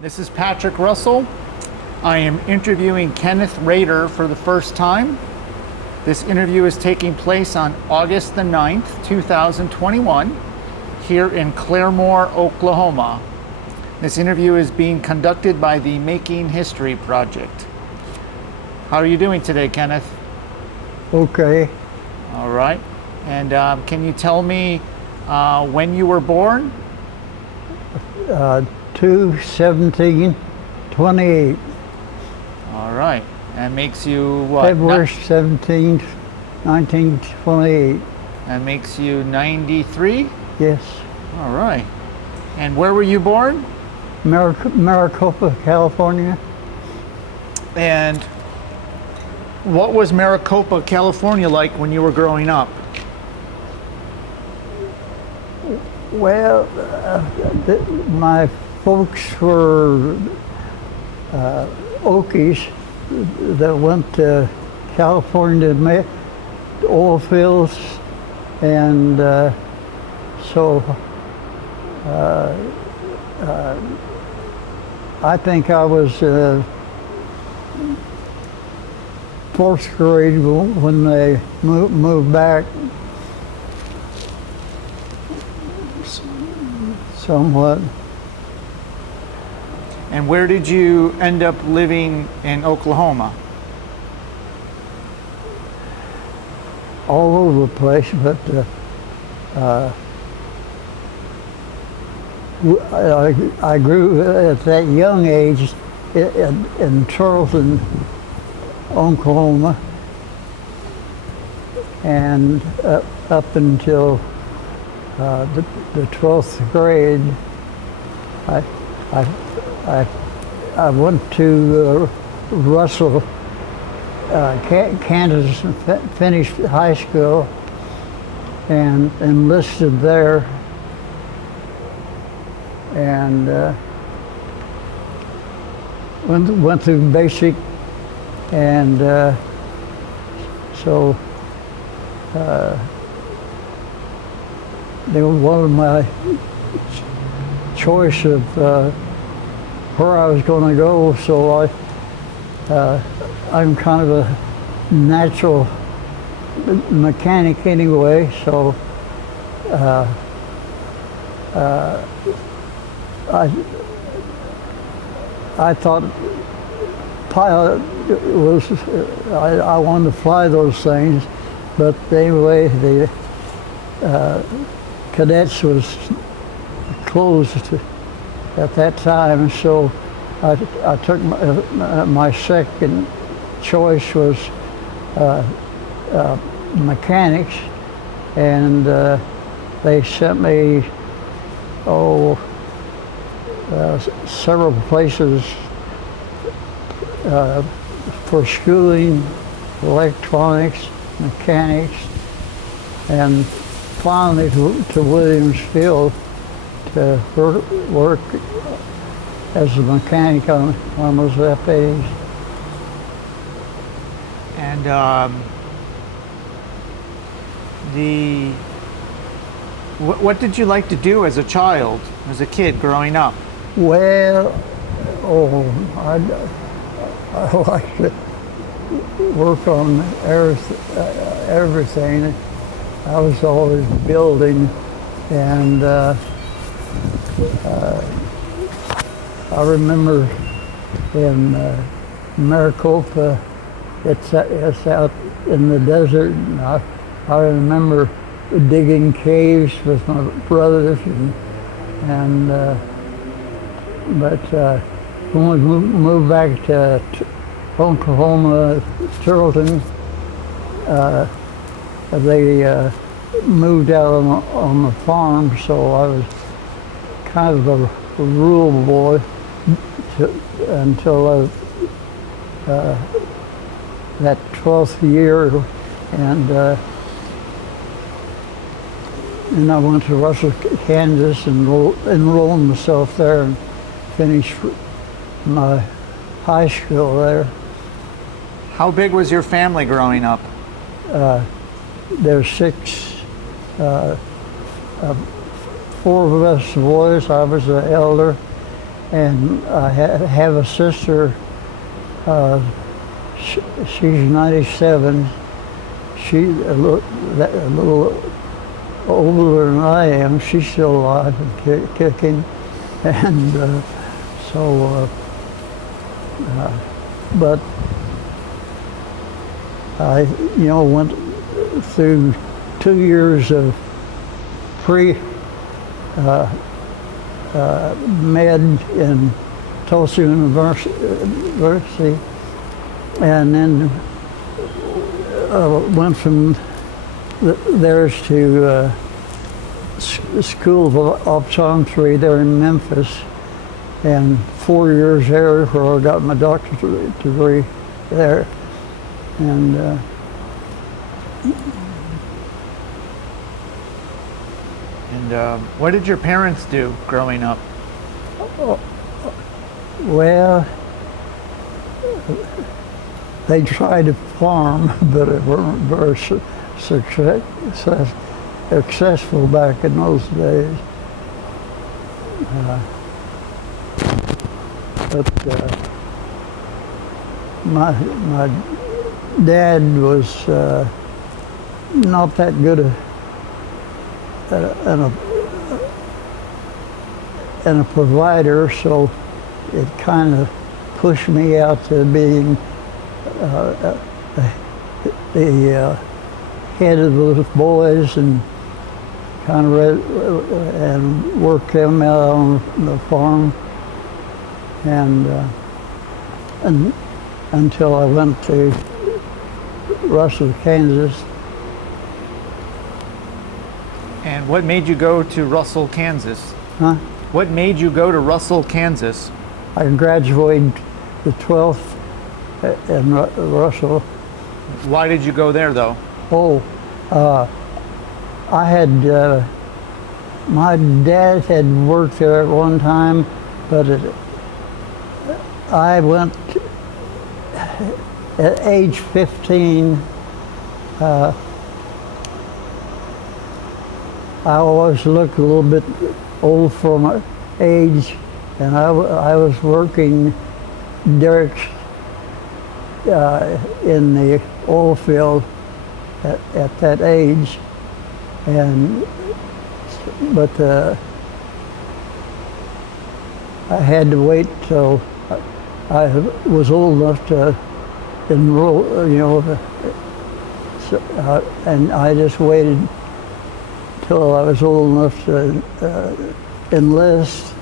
This is Patrick Russell. I am interviewing Kenneth Rader for the first time. This interview is taking place on August the 9th, 2021, here in Claremore, Oklahoma. This interview is being conducted by the Making History Project. How are you doing today, Kenneth? Okay. All right. And can you tell me when you were born? 2/17/28. All right. That makes you what? February 17th, 1928. That makes you 93? Yes. All right. And where were you born? Maricopa, California. And what was Maricopa, California like when you were growing up? Well, my folks were Okies that went to California to make oil fields, and so I think I was fourth grade when they moved back. Somewhat. And where did you end up living in Oklahoma? All over the place, but I grew at that young age in Charleston, Oklahoma, and up until the 12th grade. I went to Russell, Kansas, and finished high school and enlisted there, and went through basic, and so they wanted my choice of where I was going to go, so I'm kind of a natural mechanic anyway, so I thought pilot was, I wanted to fly those things, but anyway, the cadets was closed at that time, so I took my second choice was mechanics, and they sent me several places for schooling, electronics, mechanics, and finally to Williamsville to work as a mechanic on those FAs. And what did you like to do as a child, as a kid growing up? Well, I like to work on everything. I was always building, and I remember in Maricopa, it's out in the desert, and I remember digging caves with my brothers, but when we moved back to Oklahoma, Charleston, they moved out on the farm, so I was kind of a rural boy until that 12th year, and I went to Russell, Kansas, and enrolled myself there and finished my high school there. How big was your family growing up? There's six, 4 of us boys. I was the elder, and I have a sister. She's 97. She's a little older than I am. She's still alive and kicking, and but I, went through 2 years of med in Tulsa University, and then went from there to School of Optometry there in Memphis, and 4 years there where I got my doctorate degree there. And what did your parents do growing up? well, they tried to farm, but it weren't very successful back in those days. But my dad was not that good and a provider, so it kind of pushed me out to being the head of those boys, and kind of and worked them out on the farm, and until I went to Russell, Kansas. And what made you go to Russell, Kansas? Huh? What made you go to Russell, Kansas? I graduated the 12th in Russell. Why did you go there, though? I had, my dad had worked there at one time, but I went at age 15. I always looked a little bit old for my age, and I was working derricks in the oil field at that age, but I had to wait till I was old enough to enroll, and I just waited till I was old enough to enlist.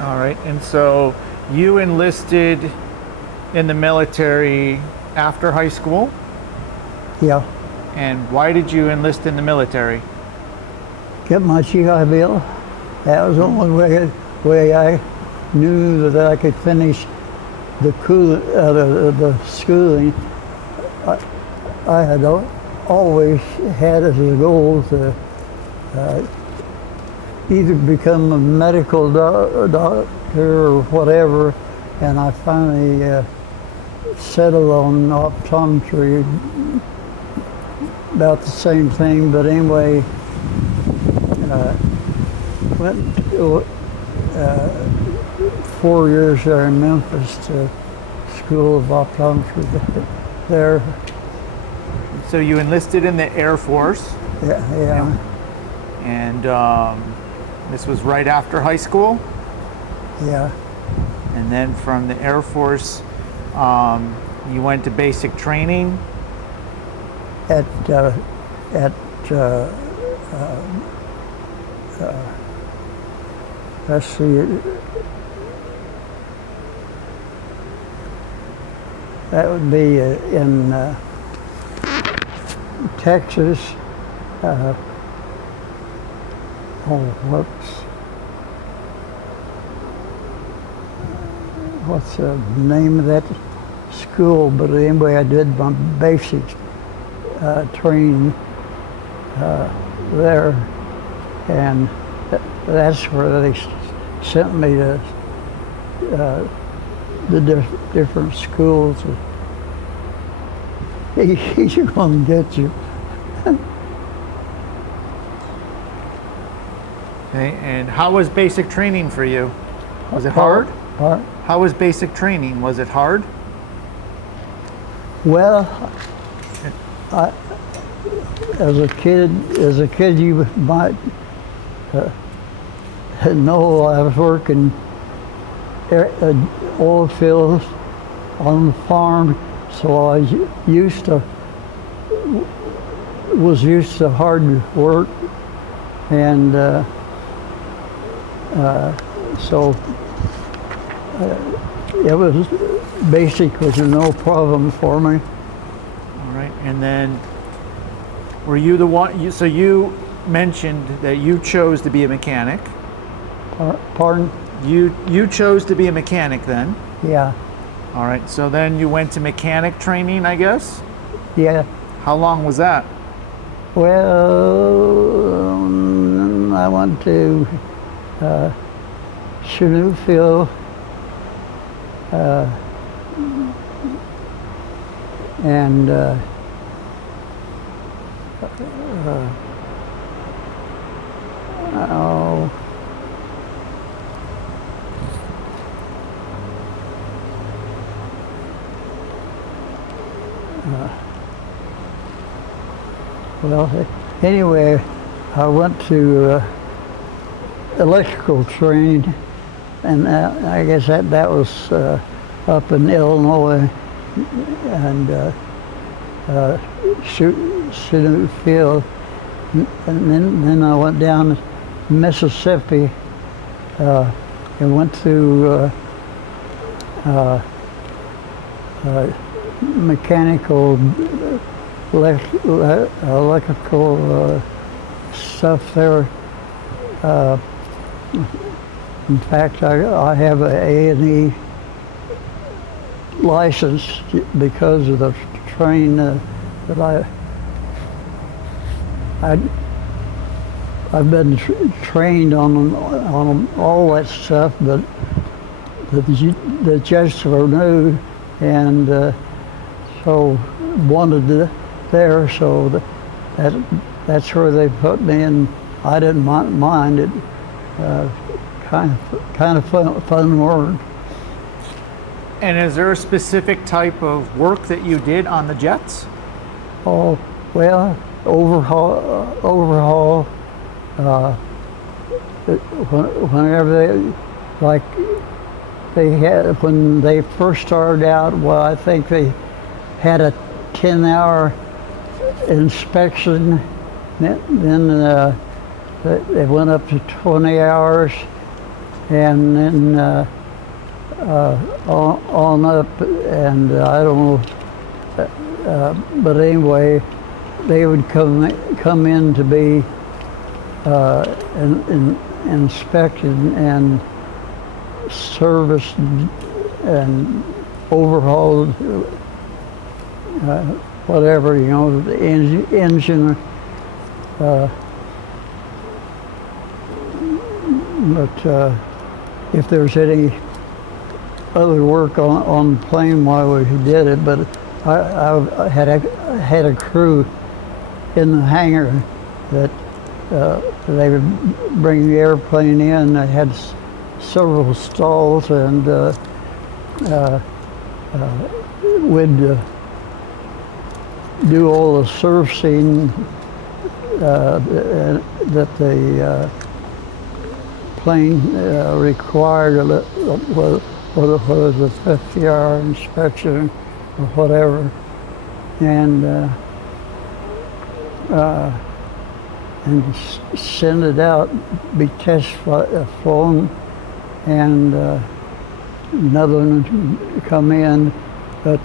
All right, and so you enlisted in the military after high school? Yeah. And why did you enlist in the military? Get my GI Bill. That was the only way I knew that I could finish the schooling. I had always had as a goal to either become a medical doctor or whatever, and I finally settled on optometry, about the same thing. But anyway, went 4 years there in Memphis to School of Optometry there. So you enlisted in the Air Force. Yeah. And this was right after high school? Yeah. And then from the Air Force, you went to basic training? Let's see, that would be in Texas. What's the name of that school? But anyway, I did my basic training there, and that's where they sent me to the different schools. He's going to get you. Okay, and how was basic training for you? Was it hard? How was basic training? Was it hard? Well, as a kid, you might know I was working oil fields on the farm, so I was used to hard work, and so it was basic was no problem for me. All right, and then were you the one? So you mentioned that you chose to be a mechanic. Pardon? You chose to be a mechanic then. Yeah. All right. So then you went to mechanic training, I guess. Yeah. How long was that? Well, I went to Chanute and oh, well, anyway, I went to electrical training, and I guess that was up in Illinois, and Chanute Field, and then I went down to Mississippi and went to mechanical electrical stuff there. In fact, I have an A&E license because of the train that I've been trained on all that stuff, but the jets were new, and so wanted there, so that's where they put me in. I didn't mind it. Kind of fun work. And is there a specific type of work that you did on the jets? Oh, well, overhaul. Whenever when they first started out, well, I think they had a 10-hour inspection. Then they went up to 20 hours, and then on up, and I don't know, but anyway, they would come in to be inspected and serviced and overhauled, whatever, you know, the engine. But if there's any other work on the plane while we did it, but I had a crew in the hangar that they would bring the airplane in. I had several stalls, and we'd do all the servicing that the plane required, whether it was a 50-hour inspection or whatever, and send it out, be test flown, and another one come in. But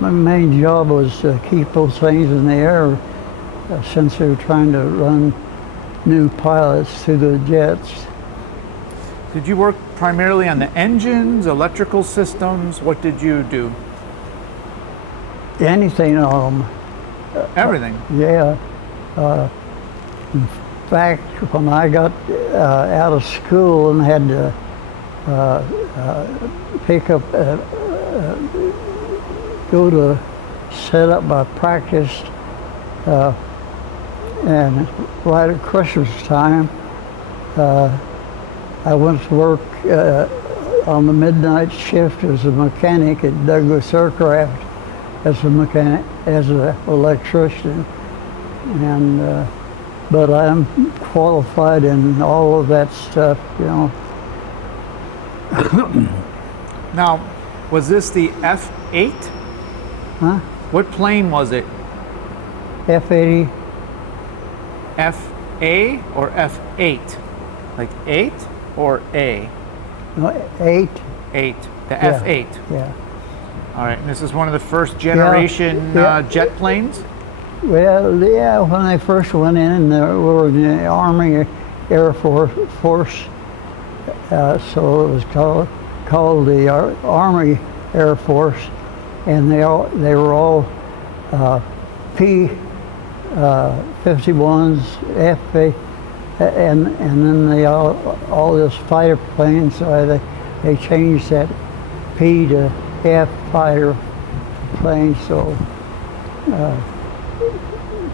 my main job was to keep those things in the air, since they were trying to run new pilots to the jets. Did you work primarily on the engines, electrical systems? What did you do? Anything on them. Everything? Yeah. In fact, when I got out of school and had to go to set up my practice And right at Christmas time, I went to work on the midnight shift as a mechanic at Douglas Aircraft as a mechanic, as an electrician. And but I'm qualified in all of that stuff, you know. Now, was this the F-8? Huh? What plane was it? F-80. F-A or F-8? Like 8 or A? No, 8. 8. The Yeah. F-8. Yeah. All right, and this is one of the first generation Yeah. jet planes? Well, yeah, when I first went in, we were in the Army Air Force, so it was called the Army Air Force, and they were all P-51s, F-8, and then they all this fighter planes, so they changed that P to F fighter plane, so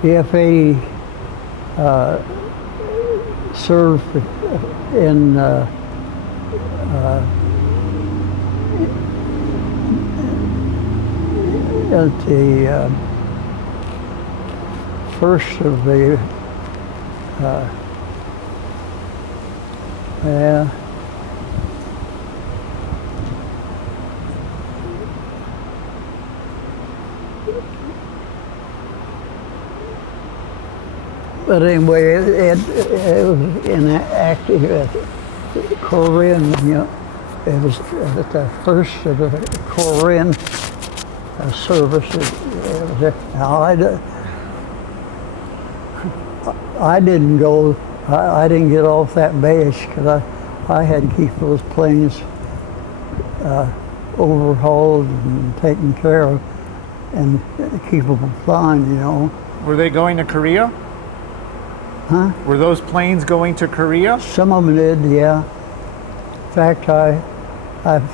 the F-80 served in at the first of the yeah. But anyway, it was in active Korean, you know, it was at the first of the Korean service. It was there. Now, I didn't go, I didn't get off that base because I had to keep those planes overhauled and taken care of and keep them flying, you know. Were they going to Korea? Huh? Were those planes going to Korea? Some of them did, yeah. In fact, I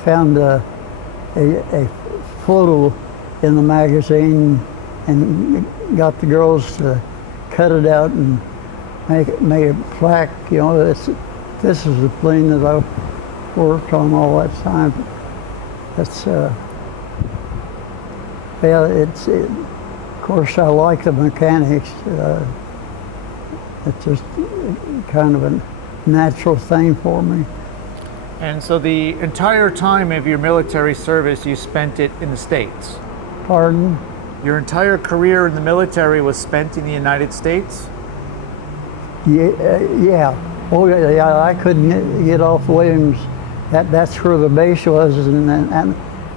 found a photo in the magazine and got the girls to cut it out and make a plaque. You know, this is the plane that I worked on all that time. That's of course I like the mechanics. It's just kind of a natural thing for me. And so the entire time of your military service, you spent it in the States? Pardon? Your entire career in the military was spent in the United States? Yeah. Oh, yeah. I couldn't get off Williams. That's where the base was, and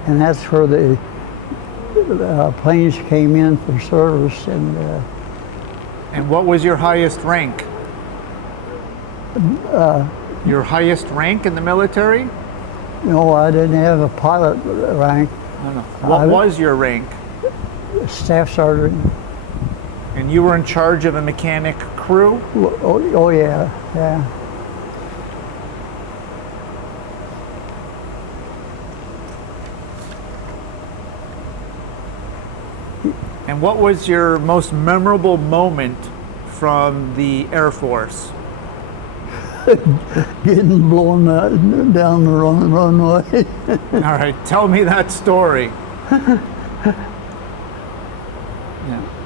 that's where the planes came in for service. And what was your highest rank? Your highest rank in the military? No, I didn't have a pilot rank. No. What was your rank? Staff sergeant. And you were in charge of a mechanic crew? Oh yeah, yeah. And what was your most memorable moment from the Air Force? Getting blown down the runway. All right, tell me that story. Yeah.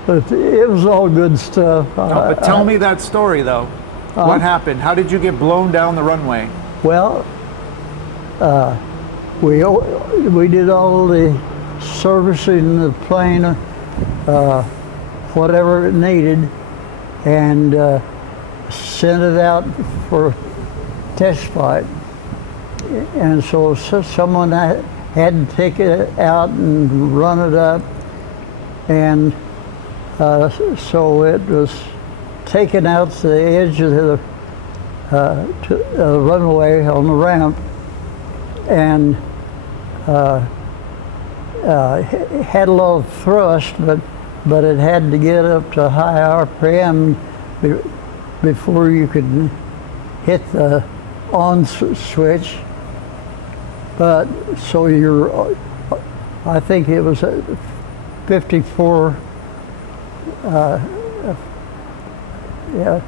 But it was all good stuff. No, but tell me that story, though. What happened? How did you get blown down the runway? Well, we did all the servicing the plane, whatever it needed, and sent it out for test flight. And so someone had to take it out and run it up, and so it was taken out to the edge of the runway on the ramp, and had a lot of thrust, but it had to get up to high RPM before you could hit the on switch. But so I think it was yeah,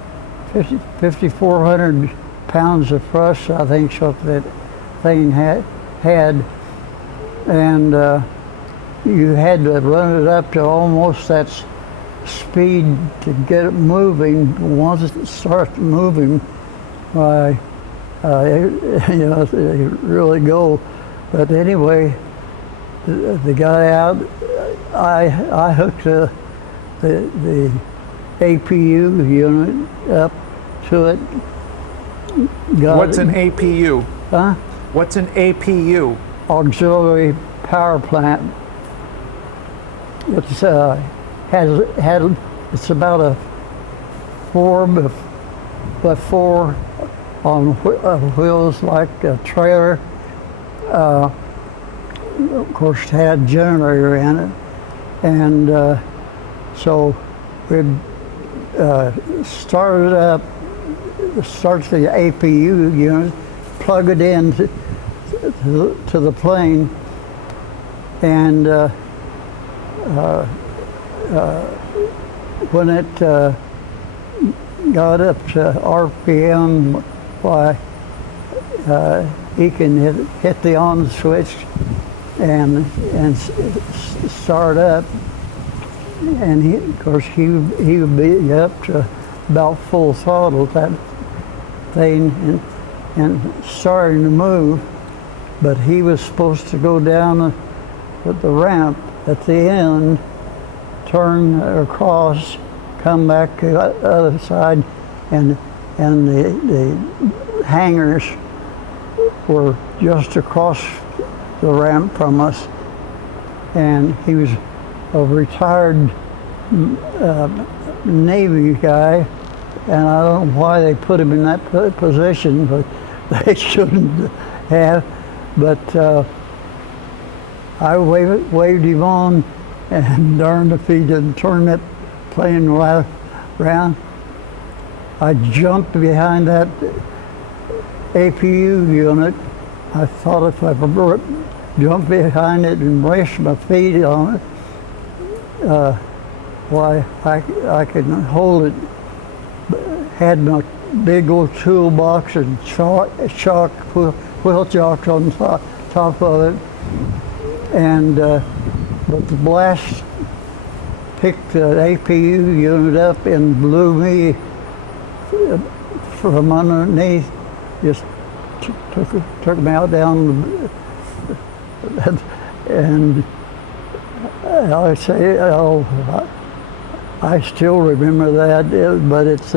5,400 pounds of thrust, I think, is what that thing had. And you had to run it up to almost that speed to get it moving. Once it starts moving, you know, they really go. But anyway, the guy out, I hooked the APU unit up to it. What's an APU? Huh? What's an APU? Auxiliary power plant. It's it's about a 4x4 on wheels like a trailer. Of course, it had a generator in it, and so we'd start the APU unit, plug it in to the plane, and when it got up to RPM, why he can hit the on switch and start up, and of course he would be up to about full throttle, that thing, and starting to move, but he was supposed to go down with the ramp at the end, turn across, come back to the other side, and the hangars were just across the ramp from us, and he was a retired Navy guy, and I don't know why they put him in that position, but they shouldn't have. But I waved him on, and darned if he didn't turn that plane right around. I jumped behind that APU unit. I thought if I jumped behind it and braced my feet on it, why I could hold it. Had my big old toolbox and chalk, wheel chalk on top of it, and but the blast picked the APU unit up and blew me from underneath. Just took me out down, and I say, oh, I still remember that, but it's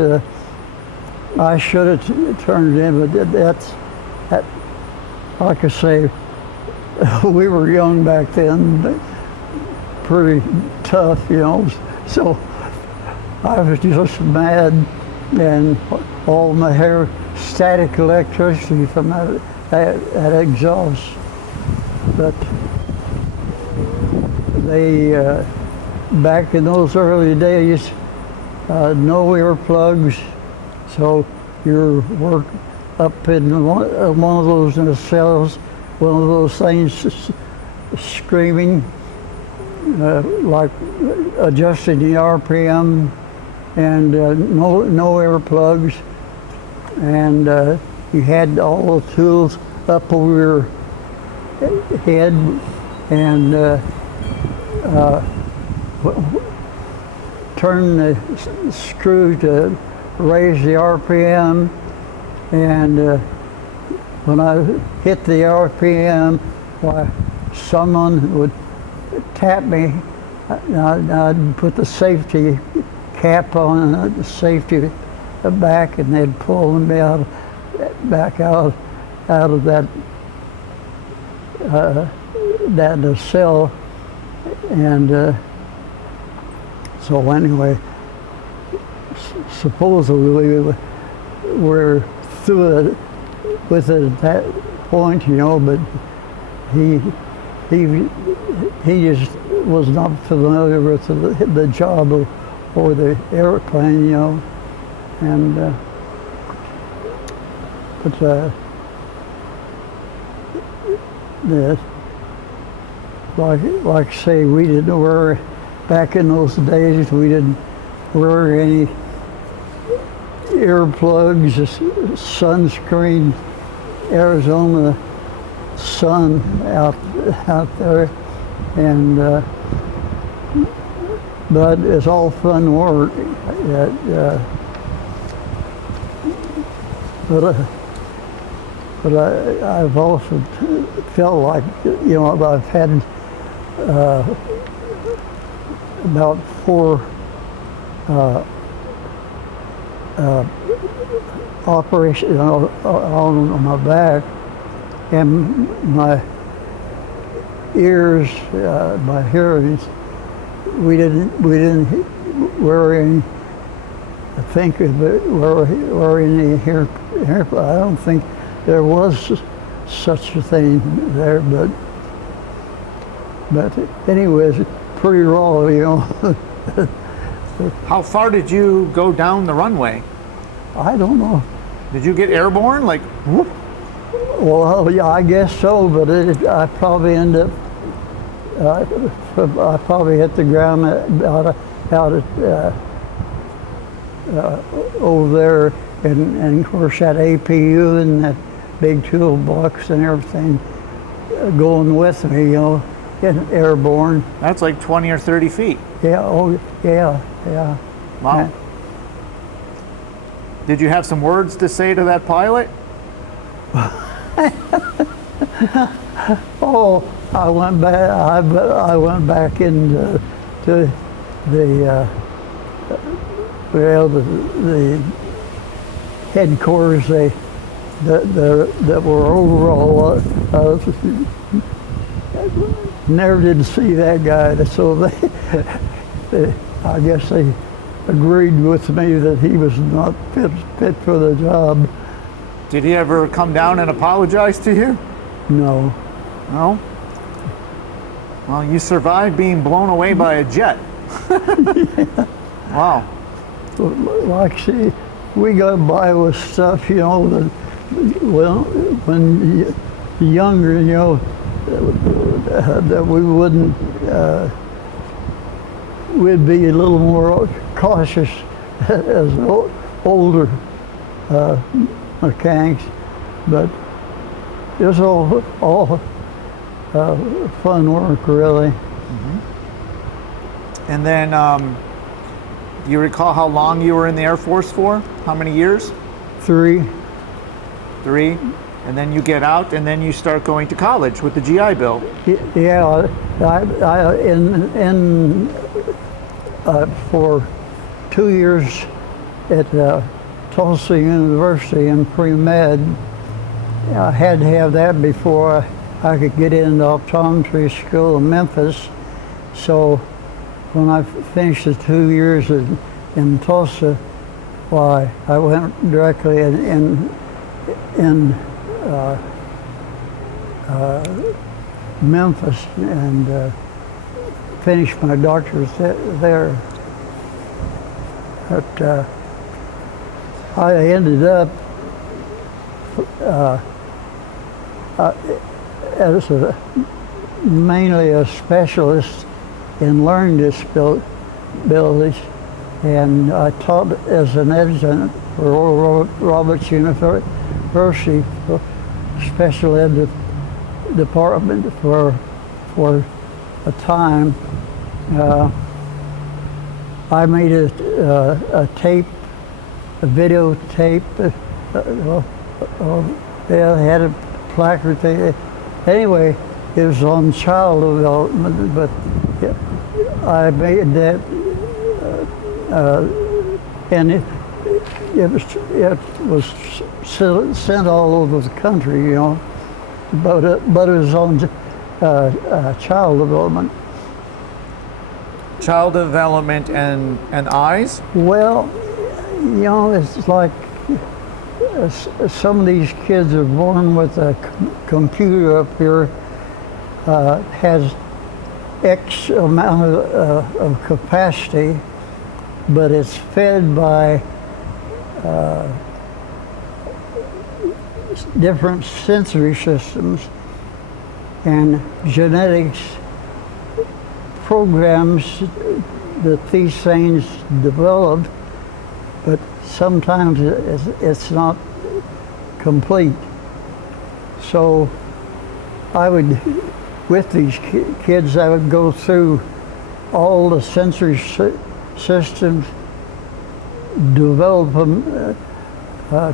I should have turned it in, but that, like I say, we were young back then, pretty tough, you know, so I was just mad, and all my hair, static electricity from that exhaust. But they, back in those early days, no earplugs, so you're up in one of those nacelles, one of those things screaming, like adjusting the RPM, and no earplugs, and you had all the tools up over your head, and turn the screw to raise the RPM, and when I hit the RPM, why, someone would tap me. I'd put the safety cap on, the safety back, and they'd pull me back out of that cell, and so anyway, supposedly we're through it with it at that point, you know, but he just was not familiar with the job or the airplane, you know, and but like I say, we didn't wear, back in those days, we didn't wear any earplugs, sunscreen, Arizona sun out there, and but it's all fun work. But I've also felt like, I've had about 4 operations on my back, and my ears, my hearing. We didn't wear any. I think wear any hair. I don't think there was such a thing there, but anyways, pretty raw, How far did you go down the runway? I don't know. Did you get airborne? Like, whoop? Well, yeah, I guess so, but I probably ended up. I probably hit the ground out over there, and of course that APU and that big toolbox and everything going with me, getting airborne. That's like 20 or 30 feet. Yeah. Oh, yeah. Wow. Yeah. Did you have some words to say to that pilot? Oh, I went back. I went back into to the headquarters. That were overall. Never did see that guy, so I guess they agreed with me that he was not fit for the job. Did he ever come down and apologize to you? No. No? Well, you survived being blown away by a jet. Yeah. Wow. Like, see, we got by with stuff, that, well, when younger, that we wouldn't, we'd be a little more cautious as older mechanics, but it was all fun work, really. Mm-hmm. And then, do you recall how long you were in the Air Force for? How many years? 3. 3. And then you get out, and then you start going to college with the GI Bill. Yeah, for 2 years at Tulsa University in pre-med, I had to have that before I could get into optometry school in Memphis. So when I finished the 2 years in Tulsa, why, I went directly in Memphis and finished my doctorate there. But I ended up as mainly a specialist in learning disabilities, and I taught as an adjunct for Oral Roberts University special ed department for a time. I made a videotape. They had a placard thing. Anyway, it was on child development, but I made that, and it was sent all over the country, but it was on child development. Child development and eyes? Well, it's like some of these kids are born with a computer up here, has X amount of capacity, but it's fed by different sensory systems, and genetics programs that these things develop, but sometimes it's not complete. So I would, with these kids, I would go through all the sensory systems, develop them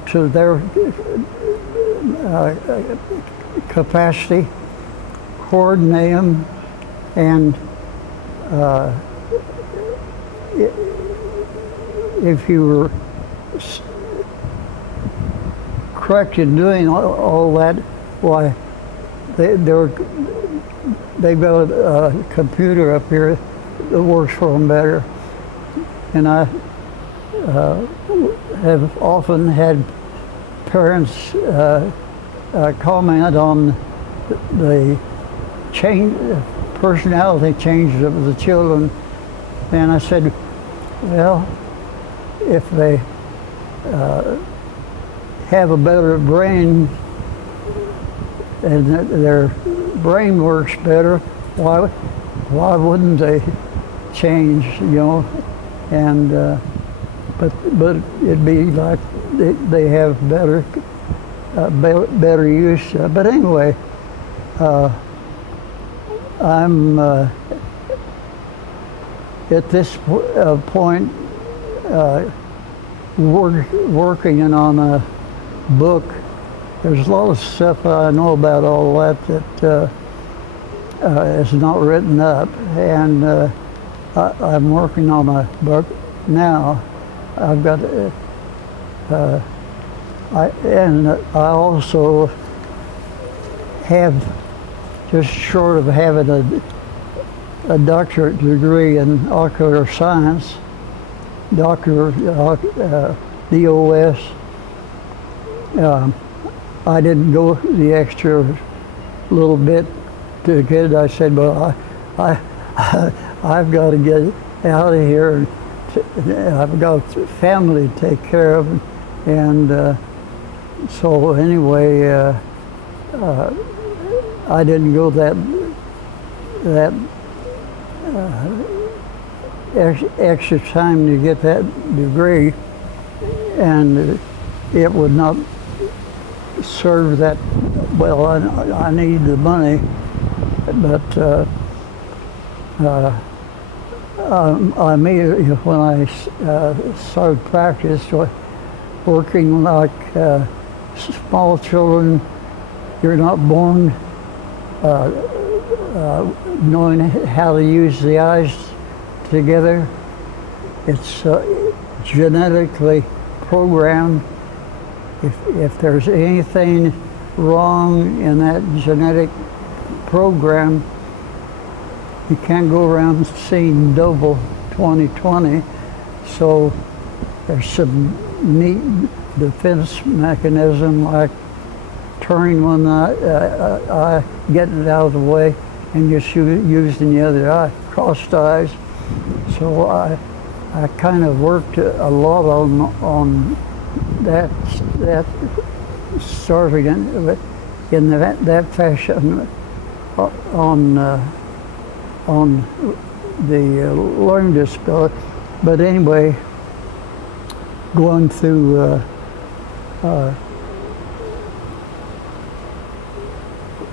to their capacity, coordinate them, and if you were correct in doing all that, why they've got a computer up here that works for them better. And I have often had parents comment on the personality changes of the children, and I said, well, if they have a better brain and their brain works better, why wouldn't they change, you know? And but it'd be like they have better use. But anyway, I'm at this point working on a book. There's a lot of stuff I know about all that is not written up, and I'm working on a book now. I've got I also have, just short of having a doctorate degree in ocular science, DOS. I didn't go the extra little bit to get it. I said, well, I've got to get out of here. I've got a family to take care of, and so anyway, I didn't go that extra time to get that degree, and it would not serve that well. I need the money, but I immediately, when I started practice, working like small children, you're not born knowing how to use the eyes together. It's genetically programmed. If there's anything wrong in that genetic program, you can't go around seeing double 20/20. So there's some neat defense mechanism, like turning one eye, getting it out of the way, and just using the other eye, crossed eyes. So I kind of worked a lot on that starting in that fashion on the learning disability. But anyway, going through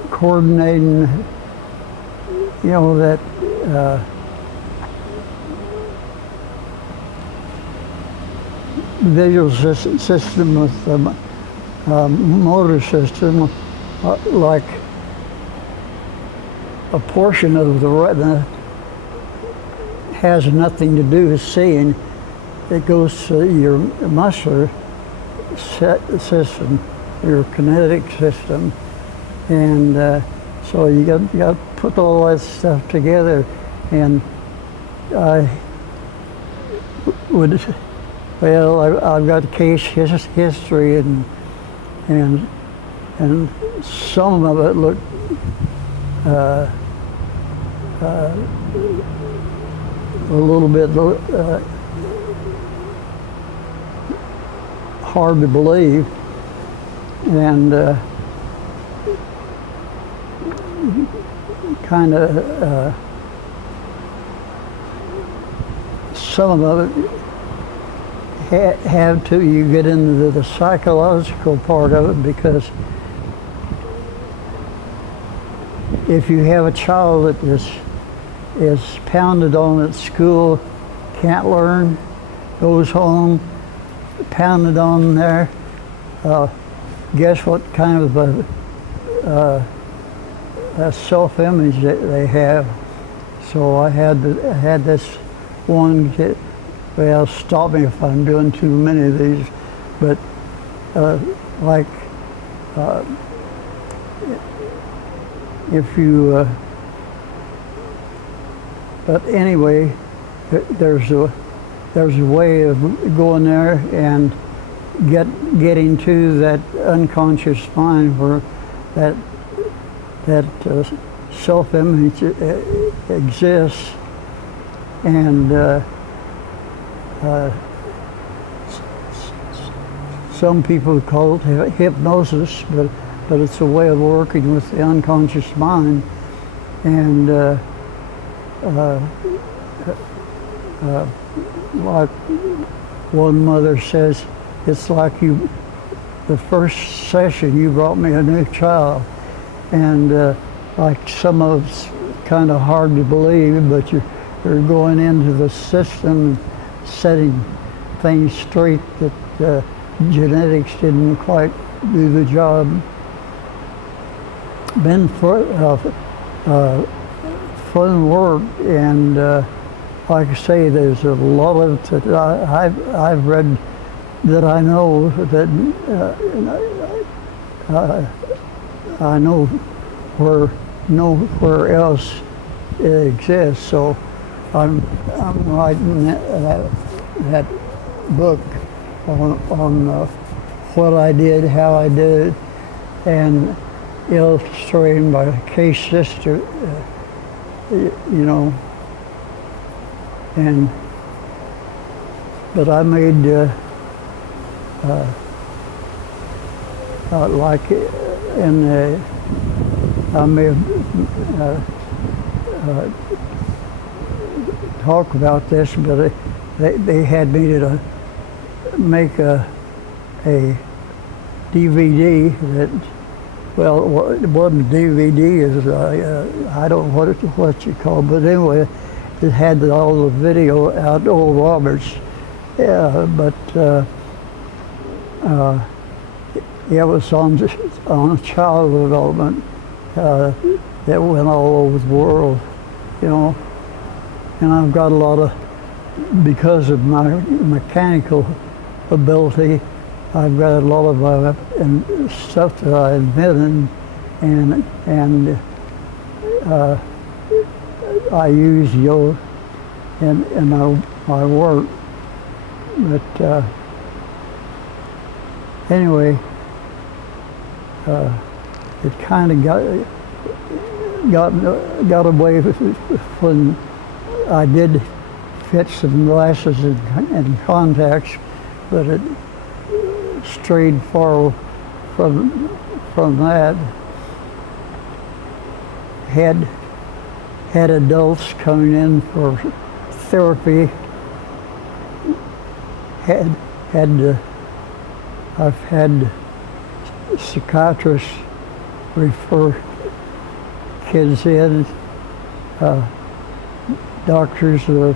coordinating, you know, that visual system with the motor system, like a portion of the retina has nothing to do with seeing. It goes to your muscular system, your kinetic system, and so you got to put all that stuff together. And I would, well, I've got case history, and some of it looked a little bit hard to believe, and kind of some of it have to. You get into the psychological part of it, because if you have a child that is pounded on at school, can't learn, goes home, pounded on there, guess what kind of a self-image that they have. So I had this one kid. Well, stop me if I'm doing too many of these, but if you, but anyway, there's a way of going there and getting to that unconscious mind where that self-image exists, and some people call it hypnosis, but it's a way of working with the unconscious mind. And like one mother says, it's like the first session you brought me a new child. And like some of it's kind of hard to believe, but you're going into the system, setting things straight that genetics didn't quite do the job. Been fun work, and like I say, there's a lot of it that I've read that I know that I know where else it exists. So I'm writing that book on what I did, how I did it, and illustrating my case sister, you know. But I made like in I may have talk about this, but they had me to make a DVD that, well, it wasn't a DVD, I don't know what you call it, but anyway, it had all the video out, Oral Roberts, but it was on child development that went all over the world, you know. And I've got a lot of, because of my mechanical ability, I've got a lot of stuff that I invented, and I use in my work. But anyway, it kind of got away when I did fit some glasses and contacts, but it strayed far from that. Had adults coming in for therapy. I've had psychiatrists refer kids in, doctors of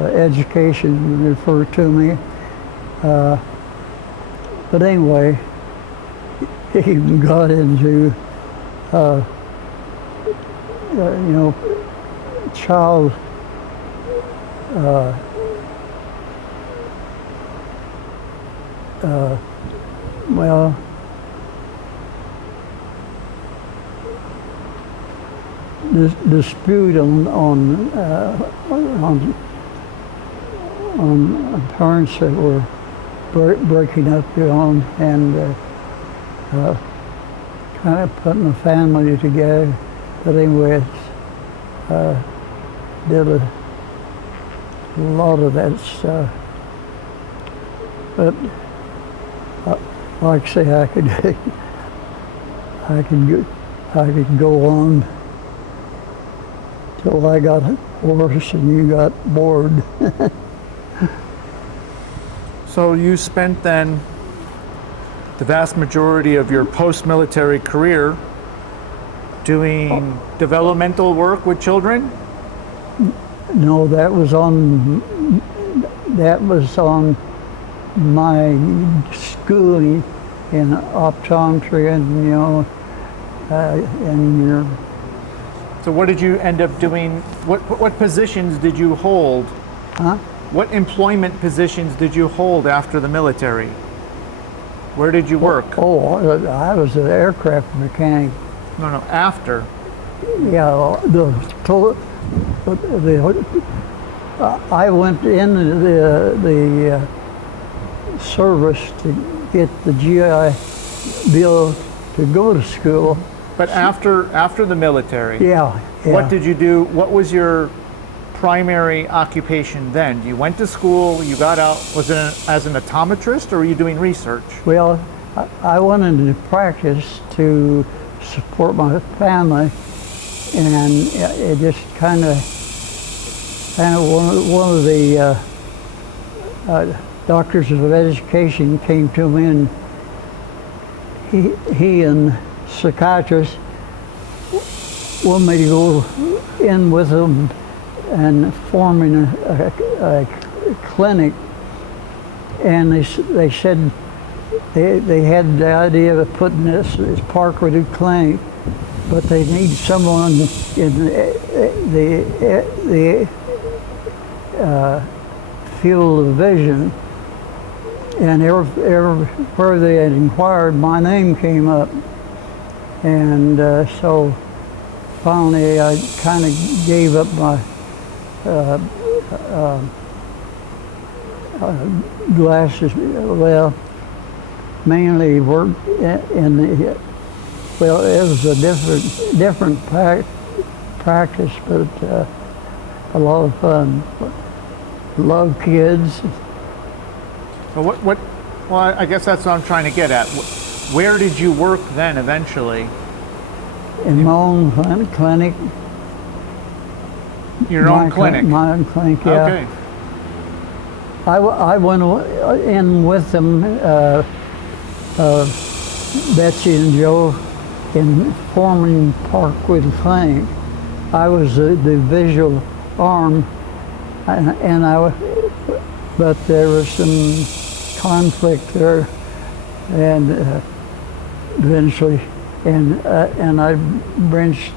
education refer to me. But anyway, he even got into, you know, child well, dispute on parents that were breaking up, you know, and kind of putting a family together. But anyway, did a lot of that stuff. But like I say, I could go on till I got hoarse and you got bored. So you spent then the vast majority of your post-military career doing developmental work with children? No, that was on my schooling in optometry and your. So what did you end up doing? What positions did you hold? Huh? What employment positions did you hold after the military? Where did you work? Oh, I was an aircraft mechanic. No, after. Yeah, I went into the service to get the GI Bill to go to school. But after the military, Yeah. what did you do? What was your primary occupation then? You went to school, you got out, was it as an optometrist or were you doing research? Well, I went into practice to support my family, and it just kind of one of the doctors of education came to me, and he and psychiatrist wanted me to go in with them and forming a clinic, and they said they had the idea of putting this Parkwood clinic, but they need someone in the field of vision, and everywhere they had inquired, my name came up, and so finally I kind of gave up my glasses. Well, mainly worked in the, well, it was a different practice, but a lot of fun. Love kids. Well, well, I guess that's what I'm trying to get at. Where did you work then eventually? In my own clinic. Your own clinic? My own clinic, yeah. Okay. I went in with them, Betsy and Joe, in forming Parkwood Clinic. I was the visual arm, but there was some conflict there, and eventually, and I branched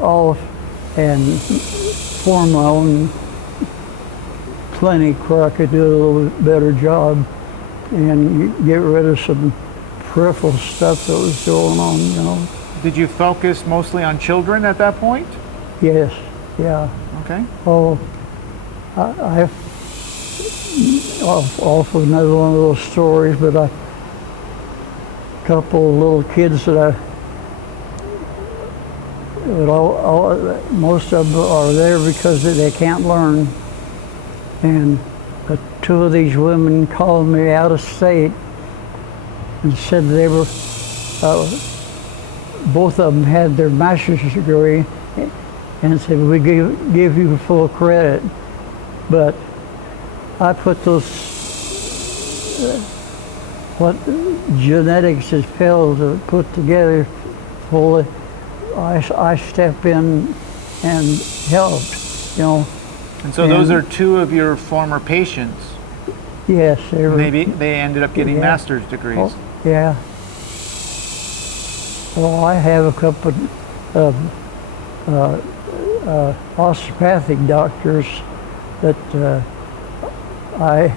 off and formed my own clinic where I could do a little bit better job and get rid of some peripheral stuff that was going on, Did you focus mostly on children at that point? Yes, yeah. Okay. Oh, I've off another one of those stories, but a couple of little kids that most of them are there because they can't learn. And two of these women called me out of state and said they were, both of them had their master's degree, and said, we give you full credit. But I put those, what genetics has failed to put together fully, I step in and helped, And so those are two of your former patients. Yes, they were. Maybe they ended up getting Yeah. master's degrees. Oh, yeah. Well, I have a couple of osteopathic doctors that I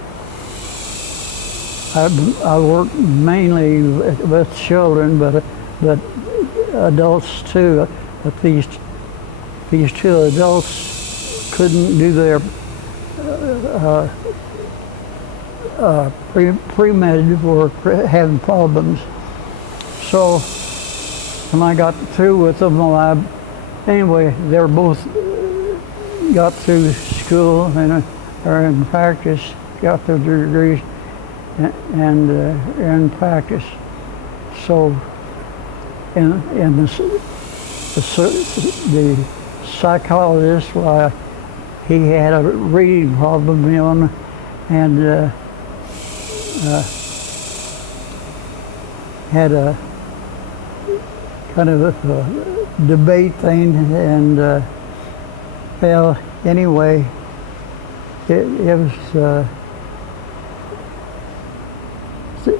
work mainly with children, but adults too. But these two adults couldn't do their pre-med work, having problems. So when I got through with them, anyway, they were both got through school and are in practice, got their degrees, and are in practice. So, and the psychologist, he had a reading problem, and had a kind of a debate thing, and well, anyway, it was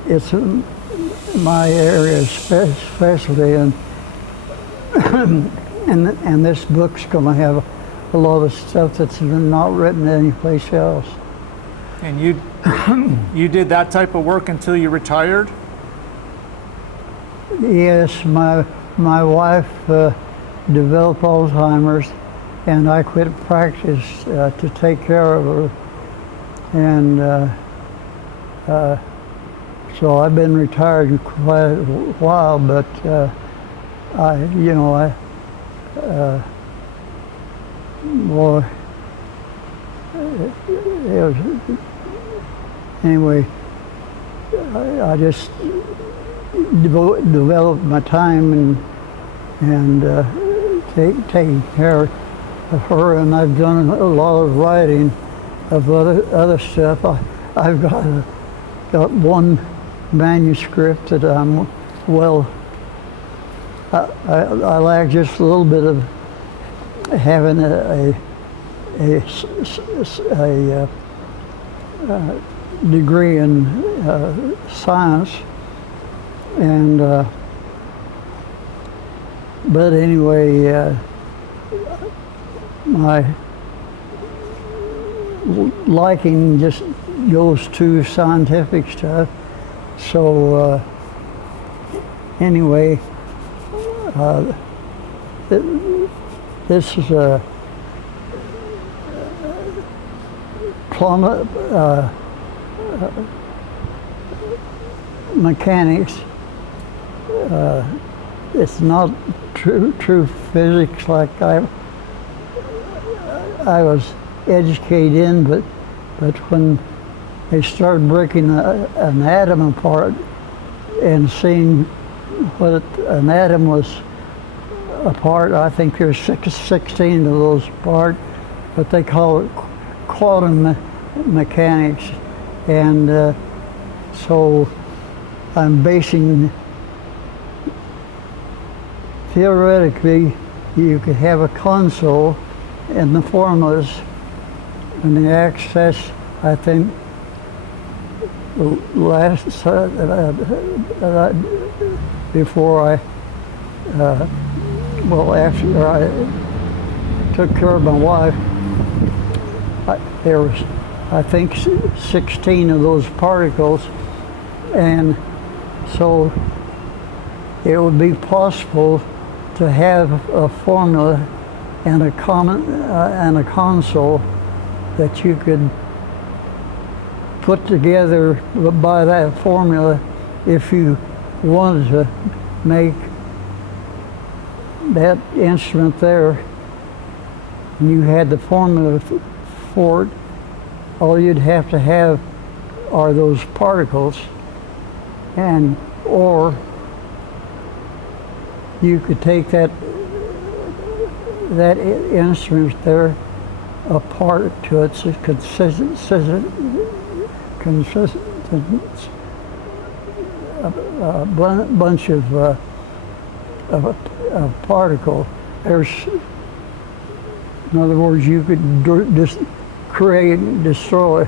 it's my area of specialty, and this book's going to have a lot of stuff that's not written anyplace else. And you did that type of work until you retired? Yes, my wife developed Alzheimer's, and I quit practice to take care of her, and so I've been retired quite a while, but boy, it was, anyway, I just developed my time and taking care of her, and I've done a lot of writing of other stuff. I've got one manuscript that I'm, well, I lack just a little bit of having a degree in science, and but anyway, my liking just goes to scientific stuff. So anyway, this is a plummet mechanics. It's not true physics like I was educated in, but when they started breaking an atom apart and seeing what an atom was apart, I think there's 16 of those apart, but they call it quantum mechanics, and so I'm basing, theoretically, you could have a console and the formulas and the access, I think, last before I well, after I took care of my wife, there was, I think, 16 of those particles, and so it would be possible to have a formula and a console that you could put together by that formula if you wanted to make that instrument there, and you had the formula for it. All you'd have to have are those particles, and or you could take that instrument there apart to its consistent bunch of particle. There's, in other words, you could just create and destroy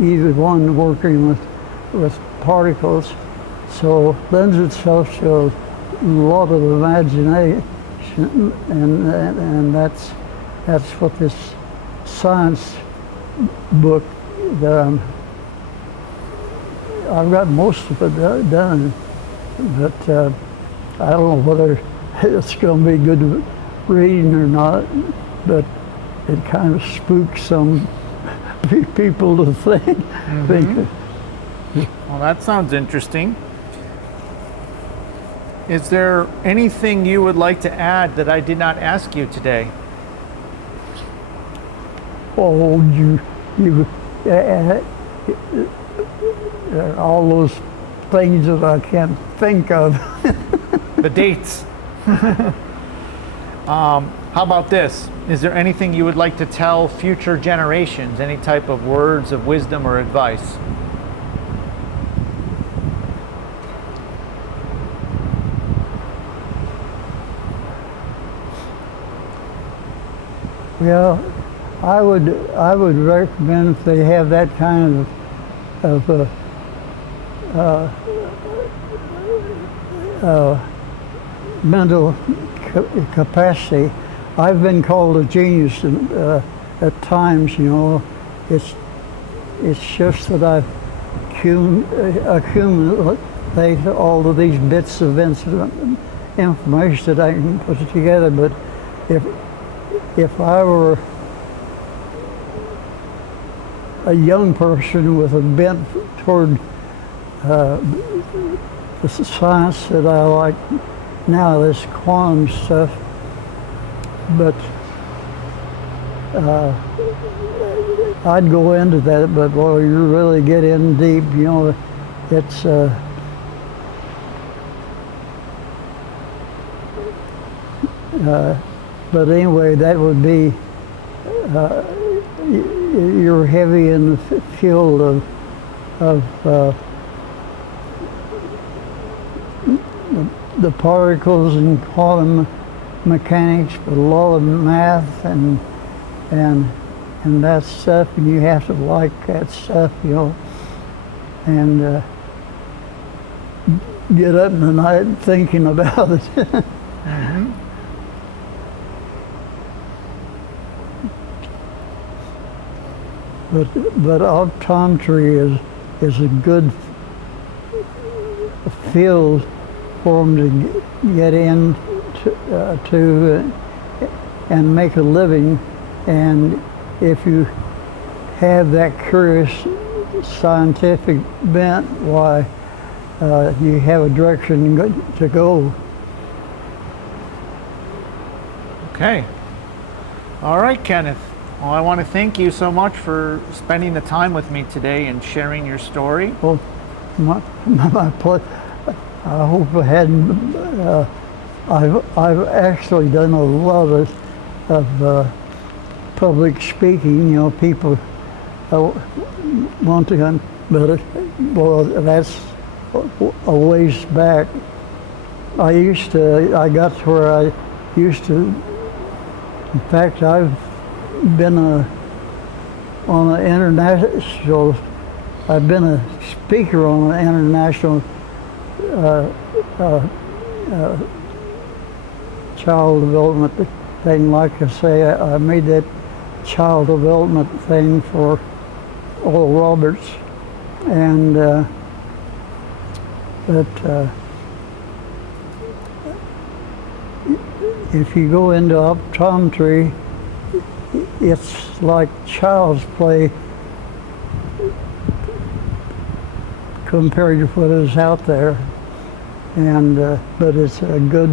either one working with particles. So lends itself to a lot of imagination, and that's what this science book that I've got most of it done, but I don't know whether it's going to be good reading or not, but it kind of spooks some people to think. Well, that sounds interesting. Is there anything you would like to add that I did not ask you today? Oh, all those things that I can't think of. The dates. How about this? Is there anything you would like to tell future generations? Any type of words of wisdom or advice? Well, I would recommend if they have that kind of mental capacity. I've been called a genius at times, you know. It's just that I've accumulated all of these bits of information that I can put together. But if I were a young person with a bent toward the science that I like now, this quantum stuff, but I'd go into that, but boy, you really get in deep, you know, it's but anyway, that would be you're heavy in the field of the particles and quantum mechanics, but a lot of math and that stuff, and you have to like that stuff, you know, and get up in the night thinking about it. Mm-hmm. But optometry is a good field for them to get in to and make a living. And if you have that curious scientific bent, why you have a direction to go. Okay. All right, Kenneth. Well, I want to thank you so much for spending the time with me today and sharing your story. Well, my I hope I hadn't. I've actually done a lot of public speaking. You know, people want to, but well, that's a ways back. I got to where I used to. In fact, I've been on an international. I've been a speaker on an international child development thing. Like I say, I made that child development thing for Oral Roberts, and if you go into optometry, it's like child's play compared to what is out there, and but it's a good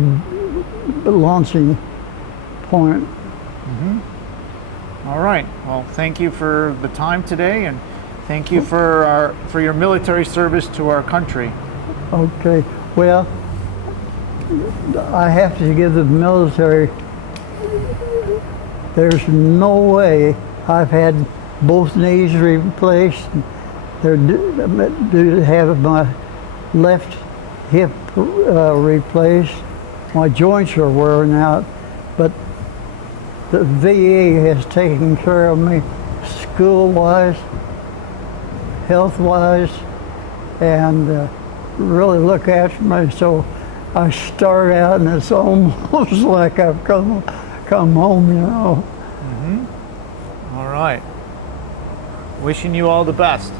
launching point. Mm-hmm. All right. Well, thank you for the time today, and thank you for your military service to our country. Okay. Well, I have to give the military. There's no way I've had both knees replaced. They're due to have my left hip replaced. My joints are wearing out, but the VA has taken care of me school-wise, health-wise, and really look after me. So I start out, and it's almost like I've come home, you know. Mm-hmm. All right. Wishing you all the best.